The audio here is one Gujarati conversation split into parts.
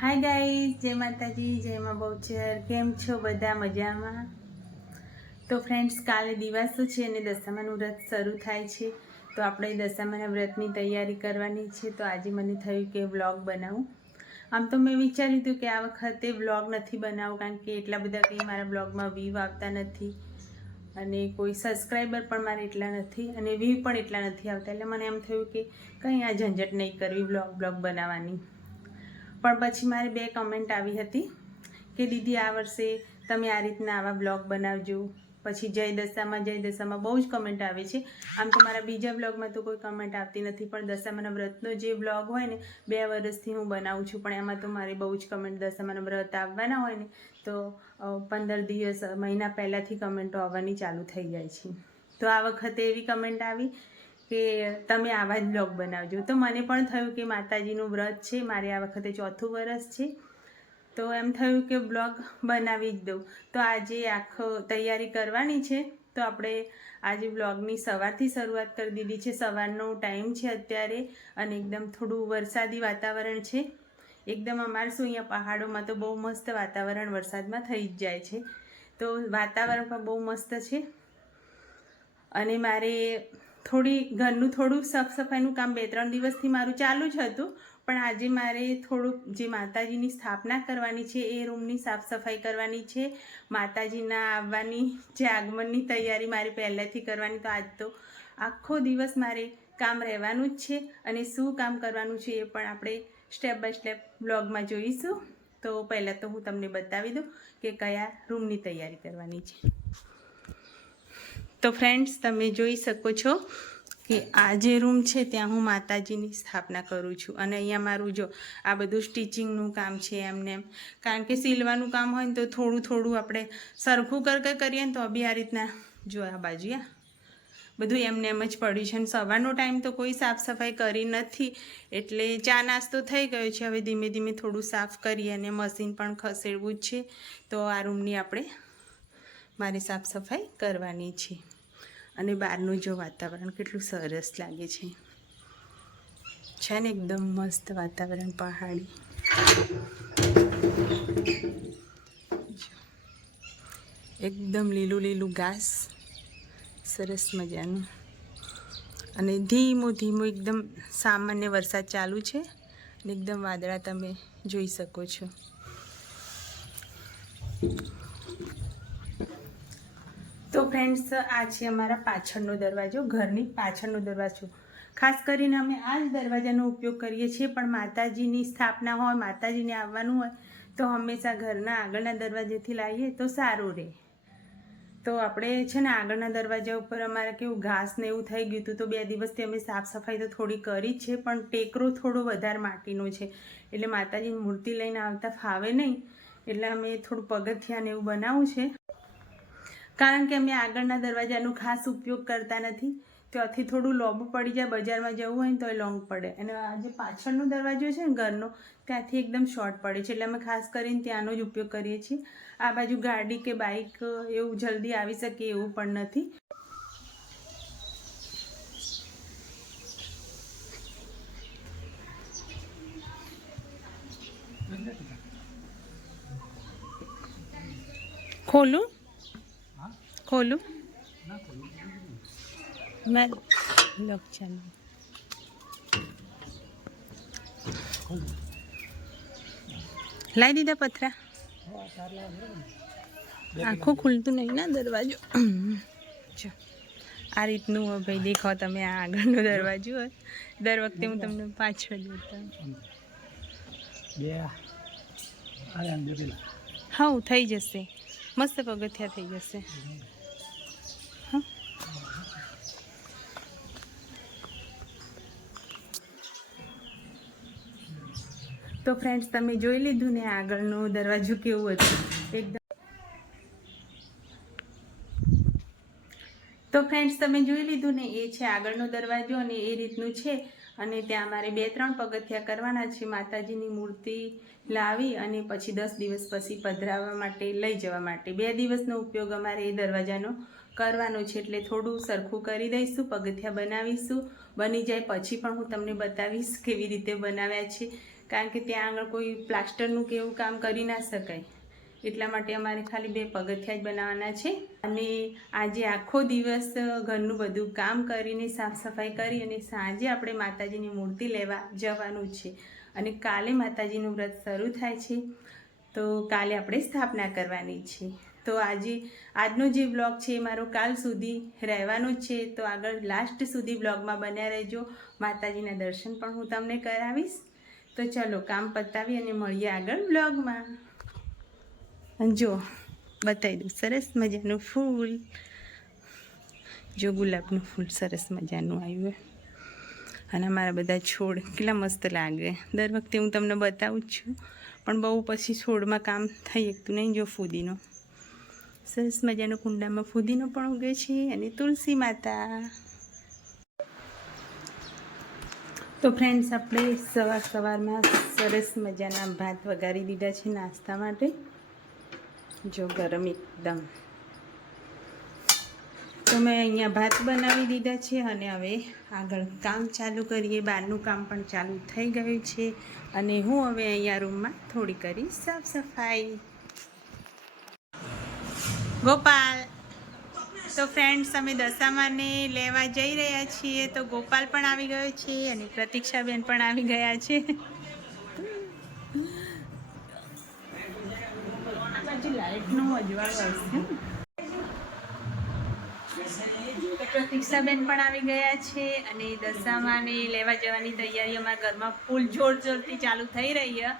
હાય ગાઈઝ જય માતાજી, જય મા બહુચર. કેમ છો બધા? મજામાં? તો ફ્રેન્ડ્સ કાલે દિવાસો છે અને દશામાનું વ્રત શરૂ થાય છે. તો આપણે દશામાના વ્રતની તૈયારી કરવાની છે. તો આજે મને થયું કે વ્લોગ બનાવું. આમ તો મેં વિચાર્યું હતું કે આ વખતે વ્લોગ નથી બનાવું, કારણ કે એટલા બધા કંઈ મારા બ્લોગમાં વ્યૂ આવતા નથી. અને કોઈ સબસ્ક્રાઈબર પણ મારે એટલા નથી અને વ્યૂ પણ એટલા નથી આવતા. એટલે મને એમ થયું કે કંઈ આ ઝંઝટ નહીં કરવી બ્લોગ બ્લોગ બનાવવાની. પણ પછી મારે બે કમેન્ટ આવી હતી કે, દીદી, આ વર્ષે તમે આ રીતના આવા બ્લોગ બનાવજો. પછી જય દશામાં જય દશામાં બહુ જ કમેન્ટ આવે છે. આમ તો મારા બીજા બ્લોગમાં તો કોઈ કમેન્ટ આવતી નથી, પણ દશામાના વ્રતનો જે બ્લોગ હોય ને, બે વર્ષથી હું બનાવું છું, પણ એમાં તો મારે બહુ જ કમેન્ટ દશામાના વ્રત આવવાના હોય ને, તો પંદર દિવસ, મહિના પહેલાંથી કમેન્ટો આવવાની ચાલુ થઈ જાય છે. તો આ વખતે એવી કમેન્ટ આવી કે તમે આવા જ બ્લોગ બનાવજો. તો મને પણ થયું કે માતાજીનું વ્રત છે, મારે આ વખતે ચોથું વરસ છે. તો એમ થયું કે બ્લોગ બનાવી જ દઉં. તો આજે આખો તૈયારી કરવાની છે. તો આપણે આજે બ્લોગની સવારથી શરૂઆત કરી દીધી છે. સવારનો ટાઈમ છે અત્યારે અને એકદમ થોડું વરસાદી વાતાવરણ છે. એકદમ અમારે શું અહીંયા પહાડોમાં તો બહુ મસ્ત વાતાવરણ વરસાદમાં થઈ જ જાય છે. તો વાતાવરણ પણ બહુ મસ્ત છે. અને મારે થોડી, ઘરનું થોડું સાફ સફાઈનું કામ બે, ત્રણ દિવસથી મારું ચાલુ જ હતું. પણ આજે મારે થોડુંક જે માતાજીની સ્થાપના કરવાની છે, એ રૂમની સાફ સફાઈ કરવાની છે. માતાજીના આવવાની જે આગમનની તૈયારી મારે પહેલેથી કરવાની, તો આજ તો આખો દિવસ મારે કામ રહેવાનું જ છે અને શું કામ કરવાનું છે એ પણ આપણે સ્ટેપ બાય સ્ટેપ બ્લોગમાં જોઈશું. તો પહેલાં તો હું તમને બતાવી દઉં કે કયા રૂમની તૈયારી કરવાની છે. તો ફ્રેન્ડ્સ તમે જોઈ શકો છો કે આ જે રૂમ છે, ત્યાં હું માતાજીની સ્થાપના કરું છું. અને અહીંયા મારું જો આ બધું સ્ટિચિંગનું કામ છે એમને. એમ કારણ કે સિલવાનું કામ હોય ને તો થોડું થોડું આપણે સરખું કર કર કરીએ ને તો બી આ રીતના જો આ બાજુ આ બધું એમને એમ જ પડ્યું છે. અને સવારનો ટાઈમ તો કોઈ સાફ સફાઈ કરી નથી. એટલે ચા નાસ્તો થઈ ગયો છે. હવે ધીમે ધીમે થોડું સાફ કરીએ અને મશીન પણ ખસેડવું જ છે. તો આ રૂમની આપણે મારે સાફ સફાઈ કરવાની છે. અને બહારનું જો વાતાવરણ કેટલું સરસ લાગે છે. છે ને એકદમ મસ્ત વાતાવરણ પહાડી. એકદમ લીલું લીલું ઘાસ. સરસ મજાનું. અને ધીમો ધીમો એકદમ સામાન્ય વરસાદ ચાલુ છે. અને એકદમ વાદળા તમે જોઈ શકો છો તો ફ્રેન્ડ્સ આ છે અમારા પાછળનો દરવાજો, ઘરની પાછળનો દરવાજો. ખાસ કરીને અમે આ જ દરવાજાનો ઉપયોગ કરીએ છીએ, પણ માતાજીની સ્થાપના હોય, માતાજીને આવવાનું હોય, તો હંમેશા ઘરના આગળના દરવાજેથી લાવીએ તો સારું રહે. તો આપણે છે ને આગળના દરવાજા ઉપર અમારે કેવું ઘાસ ને એવું થઈ ગયું હતું, તો બે દિવસથી અમે સાફ સફાઈ તો થોડી કરી જ છે, પણ ટેકરો થોડો વધારે માટીનો છે. એટલે માતાજીની મૂર્તિ લઈને આવતા ફાવે નહીં. એટલે અમે થોડું પગથિયાને એવું બનાવવું છે. કારણ કે અમે આગળના દરવાજાનો ખાસ ઉપયોગ કરતા નથી. ત્યાંથી થોડું લોબું પડી જાય, બજારમાં જવું હોય ને તો એ લોંગ પડે. અને આ જે પાછળનો દરવાજો છે ને ઘરનો, ત્યાંથી એકદમ શોર્ટ પડે છે. એટલે અમે ખાસ કરીને ત્યાંનો જ ઉપયોગ કરીએ છીએ. આ બાજુ ગાડી કે બાઇક એવું જલ્દી આવી શકે એવું પણ નથી. ખોલું? ખોલું મેં લોક ચાલુ લાવી દીધા પથરા આખું ખુલતું નહીં ના દરવાજો જો આ રીતનું હોય ભાઈ દેખો તમે આ આગળનો દરવાજો હોય દર વખતે હું તમને પાછળ જોતા હા થઈ જશે મસ્ત પગથિયા થઈ જશે તો ફ્રેન્ડ્સ તમે જોઈ લીધું ને આગળનો દરવાજો કેવું હતું? એકદમ. તો ફ્રેન્ડ્સ તમે જોઈ લીધું ને, એ છે આગળનો દરવાજો અને એ રીતનું છે. અને ત્યાં મારે બે ત્રણ પગથિયા કરવાના છે. માતાજીની મૂર્તિ લાવી અને પછી દસ દિવસ પછી પધરાવવા માટે, લઈ જવા માટે. બે દિવસનો ઉપયોગ અમારે એ દરવાજાનો કરવાનો છે. એટલે થોડું સરખું કરી દઈશું, પગથિયા બનાવીશું. બની જાય પછી પણ હું તમને બતાવીશ કેવી રીતે બનાવ્યા છે. કારણ કે ત્યાં આગળ કોઈ પ્લાસ્ટરનું કે એવું કામ કરી ના શકાય. એટલા માટે અમારે ખાલી બે પગથિયા જ બનાવવાના છે. અને આજે આખો દિવસ ઘરનું બધું કામ કરીને સાફ સફાઈ કરી અને સાંજે આપણે માતાજીની મૂર્તિ લેવા જવાનું છે. અને કાલે માતાજીનું વ્રત શરૂ થાય છે. તો કાલે આપણે સ્થાપના કરવાની છે. તો આજે, આજનો જે બ્લોગ છે એ મારો કાલ સુધી રહેવાનો છે. તો આગળ લાસ્ટ સુધી બ્લોગમાં બન્યા રહેજો. માતાજીના દર્શન પણ હું તમને કરાવીશ. તો ચલો કામ પતાવી અને મળીએ આગળ બ્લોગમાં. જો, બતાવી દઉં, સરસ મજાનું ફૂલ. જો ગુલાબનું ફૂલ સરસ મજાનું આવ્યું અને મારા બધા છોડ કેટલા મસ્ત લાગે. દર વખતે હું તમને બતાવું જ છું. પણ બહુ પછી છોડમાં કામ થઈ શકતું નહીં, જો ફૂદીનો. સરસ મજાનો કુંડામાં ફૂદીનો પણ ઉગે છે અને તુલસી માતા. તો ફ્રેન્ડ્સ આપણે સવાર સવારમાં સરસ મજાના ભાત વગાડી દીધા છે નાસ્તા માટે. જો ગરમ એકદમ. તો મેં અહીંયા ભાત બનાવી દીધા છે અને હવે આગળ કામ ચાલુ કરીએ. બહારનું કામ પણ ચાલુ થઈ ગયું છે અને હું હવે અહીંયા રૂમમાં થોડી કરી સાફ સફાઈ. ગોપાલ! તો ફ્રેન્ડ્સ અમે દશામાને લેવા જઈ રહ્યા છીએ તો ગોપાલ પણ આવી ગયો છે અને પ્રતીક્ષાબેન પણ આવી ગયા છે. પ્રતીક્ષાબેન પણ આવી ગયા છે અને દશામાને લેવા જવાની તૈયારી અમારા ઘરમાં ફૂલ જોર જોરથી ચાલુ થઈ રહી છે.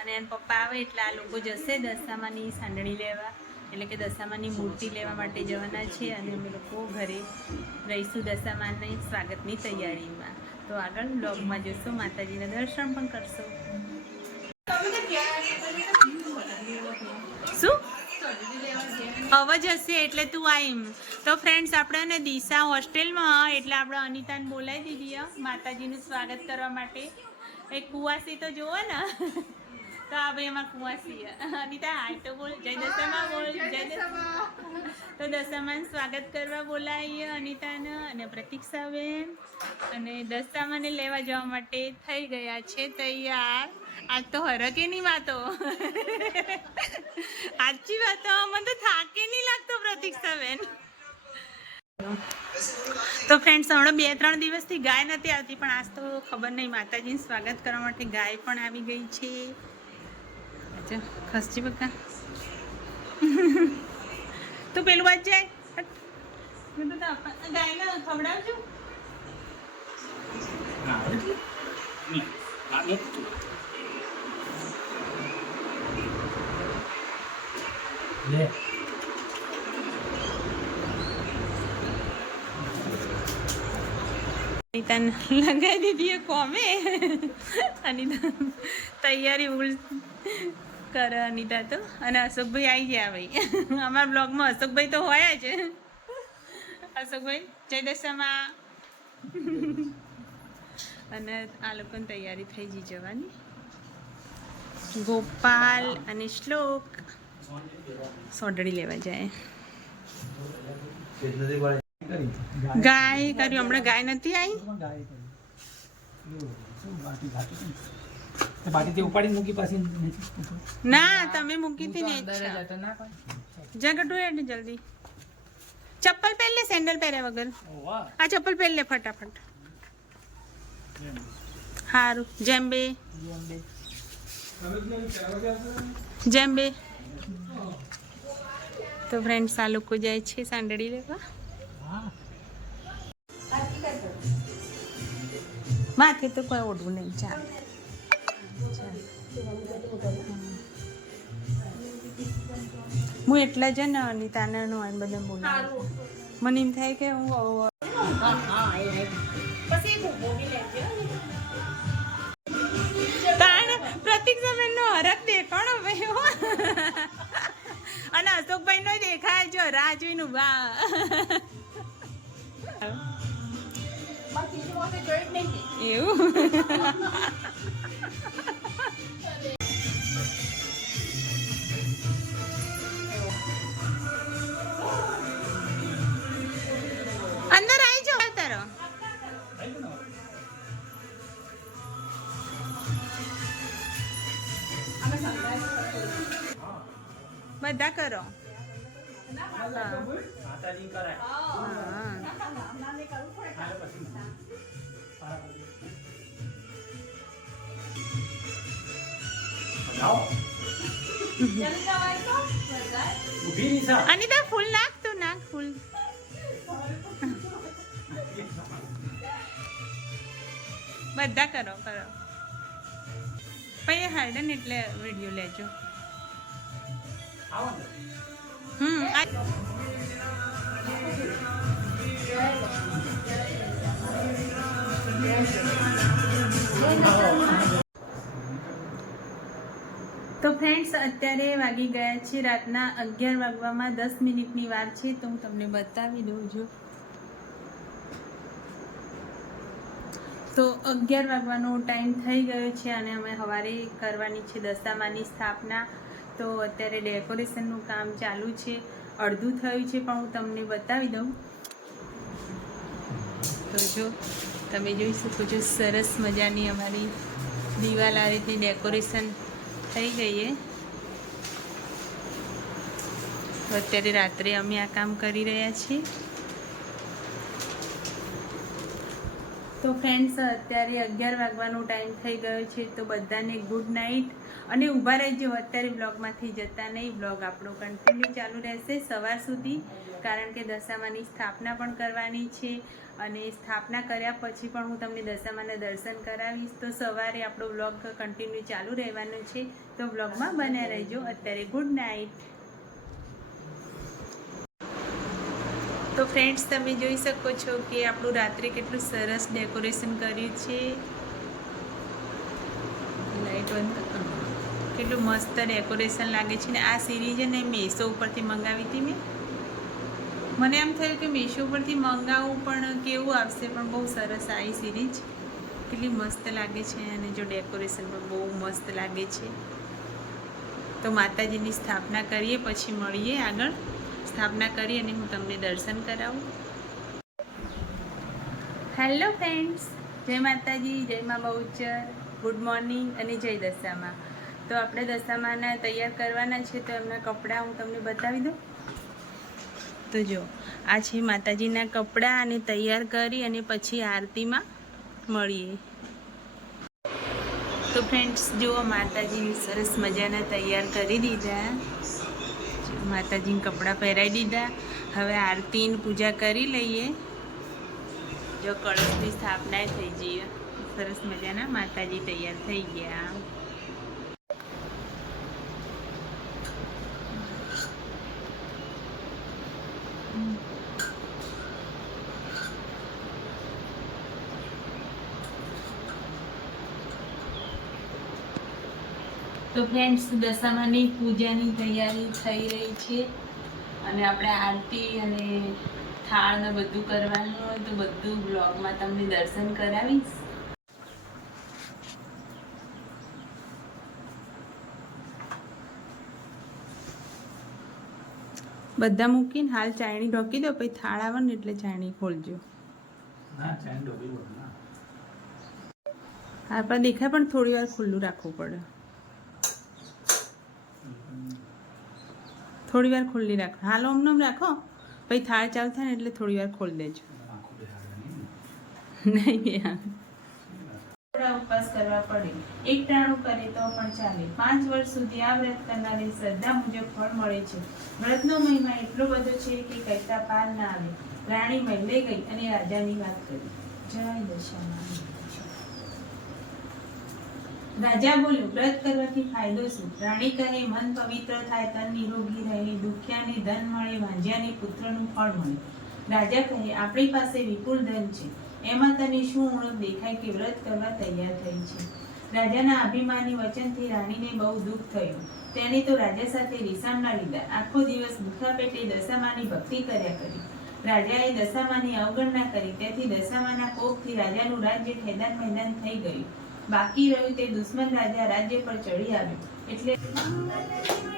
અને એના પપ્પા આવે એટલે આ લોકો જશે દશામાની સાંડણી લેવા. એટલે કે દશામાની મૂર્તિ લેવા માટે જવાના છે અને અમે લોકો ઘરે રહીશું દશામાની સ્વાગતની તૈયારીમાં. તો આગળ બ્લોગમાં જોશો, માતાજીના દર્શન પણ કરશો. શું? અવાજ હશે એટલે તું આઈમ. તો ફ્રેન્ડ્સ આપણે ને દિશા હોસ્ટેલમાં એટલે આપણે અનિતાને બોલાવી દીધી માતાજીનું સ્વાગત કરવા માટે. એ કુવાસી તો જુઓ ને. તો આ ભાઈ એમાં કુવાસી. અનિતા હાય તો બોલ. જય દશામાં બોલ. જય દશામાં તો દશામાં સ્વાગત કરવા બોલાવીએ અનિતાને અને પ્રતીક્ષાબેન. અને દશામાને લેવા જવા માટે થઈ ગયા છે તૈયાર. આજ તો હરકે ની વાતો. સાચી વાતો મને તો થાકે નહીં લાગતો પ્રતીક્ષાબેન. તો ફ્રેન્ડ્સ હમણાં બે ત્રણ દિવસથી ગાય નથી આવતી પણ આજ તો ખબર નહીં માતાજીને સ્વાગત કરવા માટે ગાય પણ આવી ગઈ છે. અચ્છા ખસજી બકા. તું પેલું વાત જાય. મેં તો ગાયને ખવડાવજો. લે. અનિતાને લગાવી દીધી કોમે. અનિતા તૈયારી ફૂલ કરે અનિતા તો. અને અશોકભાઈ આવી ગયા ભાઈ. અમારા બ્લોગમાં અશોકભાઈ તો હોય જ. અશોકભાઈ જય દશામાં અને આ લોકોની તૈયારી થઈ જઈ જવાની. ગોપાલ અને શ્લોક. સોડડી લેવા જાય. ગાય કર્યું. હમણાં ગાય નથી આવી બાટી તે ઉપાડી મૂકી પાછી નીચે. ઉપર. ના તમે મૂકી હતી ને ઈચ્છા જગટુ હેડ જલ્દી. ચપ્પલ પહેર લે સેન્ડલ પહેર્યા વગર. ઓ વાહ. આ ચપ્પલ પહેર લે ફટાફટ. સારું જેમ્બે જેમ્બે તો ફ્રેન્ડ્સ આ લોકો જાય છે સાંડળી લેવા. હા માથે તો કોઈ ઓઢવું નહીં ચાલે. હું એટલા જ ને અનિતાને નો એમ બધા બોલું. મને એમ થાય કે હું પ્રતિક સમય નો હરખ દેખાણો ભાઈ અને અશોકભાઈ નો દેખાય જો રાજવીનું બા. એવું. બધા કરો. અનિતા ફૂલ નાખ તું નાખ ફૂલ બધા કરો કરો પછી હાર્ડન એટલે વીડિયો લેજો. હમ તો ફ્રેન્ડ્સ અત્યારે વાગી ગયા છે રાતના અગિયાર વાગવામાં દસ મિનિટની વાર છે, તો હું તમને બતાવી દઉં છું. તો અગિયાર વાગવાનો ટાઈમ થઈ ગયો છે અને અમે સવારે કરવાની છે દશામાની સ્થાપના. તો અત્યારે ડેકોરેશનનું કામ ચાલુ છે. અડધું થયું છે, પણ હું તમને બતાવી દઉં. તો જો, તમે જોઈ શકો છો, સરસ મજાની અમારી દિવાલ આ રીતે ડેકોરેશન થઈ ગઈ તો અત્યારે રાત્રે અમે આ કામ કરી રહ્યા છીએ. તો ફ્રેન્ડ્સ અત્યારે અગિયાર વાગવાનો ટાઈમ થઈ ગયો છે, તો બધાને ગુડ નાઇટ અને ઊભા રહેજો, અત્યારે બ્લોગમાંથી જતા નહીં, બ્લોગ આપણો કન્ટિન્યુ ચાલુ રહેશે સવાર સુધી, કારણ કે દશામાની સ્થાપના પણ કરવાની છે અને સ્થાપના કર્યા પછી પણ હું તમને દશામાના દર્શન કરાવીશ. તો સવારે આપણો બ્લોગ કન્ટિન્યુ ચાલુ રહેવાનો છે. તો બ્લોગમાં બન્યા રહેજો. અત્યારે ગુડ નાઇટ. તો ફ્રેન્ડ્સ તમે જોઈ શકો છો કે આપણું રાત્રે કેટલું સરસ ડેકોરેશન કર્યું છે લાઈટ બંધ કેટલું મસ્ત ડેકોરેશન લાગે છે ને આ સિરીઝ ને મેસો ઉપરથી મંગાવી હતી મેં. મને એમ થયું કે મેશો ઉપરથી મંગાવું પણ કેવું આવશે? પણ બહુ સરસ આવી સિરીઝ કેટલી મસ્ત લાગે છે અને જો ડેકોરેશન પણ બહુ મસ્ત લાગે છે. તો માતાજીની સ્થાપના કરીએ, પછી મળીએ આગળ. સ્થાપના કરી અને હું તમને દર્શન કરાવું. હેલો ફ્રેન્ડ્સ જય માતાજી, જય મા બહુચર. ગુડ મોર્નિંગ અને જય દશામાં. તો આપણે દશામાના તૈયાર કરવાના છે, તો એમના કપડાં હું તમને બતાવી દઉં. તો જો, આ છે માતાજીના કપડાં અને તૈયાર કરી અને પછી આરતીમાં મળીએ. તો ફ્રેન્ડ્સ જુઓ માતાજીને સરસ મજાના તૈયાર કરી દીધા. માતાજીને કપડાં પહેરાવી દીધા. હવે આરતીની પૂજા કરી લઈએ. જો કળશની સ્થાપના થઈ જઈએ સરસ મજાના માતાજી તૈયાર થઈ ગયા. તો ફ્રેન્ડ્સ દશામાની પૂજાની તૈયારી થઈ રહી છે અને આપણે આરતી અને થાળ ને બધું કરવાનું હોય તો બધું બ્લોગમાં તમને દર્શન કરાવીશ. બધા મૂકીને હાલ ચાયણી ઢોકી દો પછી થાળ આવે ને એટલે ચાયણી ખોલજો. હા આપણે દેખાય પણ થોડી વાર ખુલ્લું રાખવું પડે. થોડી વાર ખુલ્લી રાખો. હાલ ઓમનમ રાખો. પછી થાળ ચાલુ થાય ને એટલે થોડી વાર ખોલી દેજો. નહીં ઉપવાસ કરવા પડે. એક ટાણું કરે તો પણ ચાલે. પાંચ વર્ષ સુધી આ વ્રત કરનારી શ્રદ્ધા મુજબ ફળ મળે છે. વ્રતનો મહિમા એટલો બધો છે કે કહેતા પાર ના આવે. રાણી મહિલે ગઈ અને રાજાની વાત કરી. જય દશામાં રાજા બોલ્યો, વ્રત કરવાથી ફાયદો શું? રાણી કહે, મન પવિત્ર થાય, તન નિરોગી રહે, દુખ્યાને ધન મળે વાંજ્યાને પુત્રનું ફળ મળે. રાજા કહે, આપણી પાસે વિપુલ ધન છે. એમાં તને શું ઉણપ દેખાય કે વ્રત કરવા તૈયાર થઈ છે? રાજાના અભિમાની વચનથી રાણીને બહુ દુઃખ થયું. તેણે તો રાજા સાથે રીસામણા લીધા. આખો દિવસ ભૂખા પેટે દશામાની ભક્તિ કર્યા કરી. રાજાએ દશામાની અવગણના કરી. તેથી દશામાના કોપથી રાજાનું રાજ્ય ખેદાન મેદાન થઈ ગયું. બાકી રહ્યું તે દુશ્મન રાજા રાજ્ય પર ચડી આવ્યું. એટલે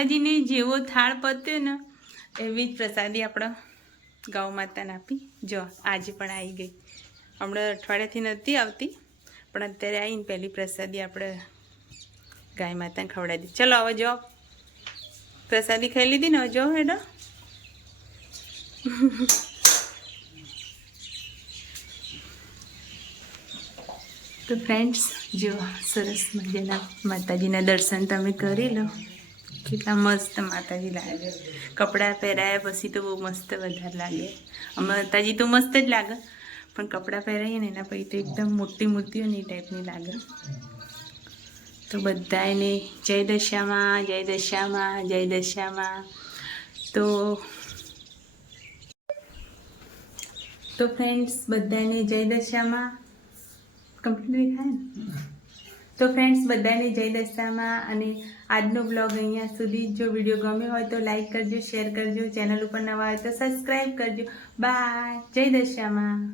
માતાજીને જેવો થાળ પત્યો ને એવી જ પ્રસાદી આપણે ગૌ માતાને આપી. જો, આજે પણ આવી ગઈ. હમણાં અઠવાડિયાથી નથી આવતી, પણ અત્યારે આવીને પહેલી પ્રસાદી આપણે ગાય માતાને ખવડાવી દીધી. ચલો, હવે જો, પ્રસાદી ખાઈ લીધી ને, હવે જો, હેડો. તો ફ્રેન્ડ્સ જો સરસ મજાના માતાજીના દર્શન તમે કરી લો. કેટલા મસ્ત માતાજી લાગે. કપડાં પહેરાયા પછી તો બહુ મસ્ત વધારે લાગે. આમ માતાજી તો મસ્ત જ લાગે. પણ કપડાં પહેરાવીએ ને એના પછી તો એકદમ મોટી મૂર્તિઓ ને ટાઈપની લાગે. તો બધાને જય દશામાં જય દશામાં જય દશામાં. તો તો ફ્રેન્ડ્સ બધાને જય દશામાં. કમ્પ્લીટ થાય ને? તો ફ્રેન્ડ્સ બધાને જય દશામાં અને આજનો બ્લોગ અહીંયા સુધી. જો વીડિયો ગમ્યો હોય તો લાઈક કરજો શેર કરજો. ચેનલ ઉપર નવા હોય તો સબસ્ક્રાઈબ કરજો. બાય જય દશામાં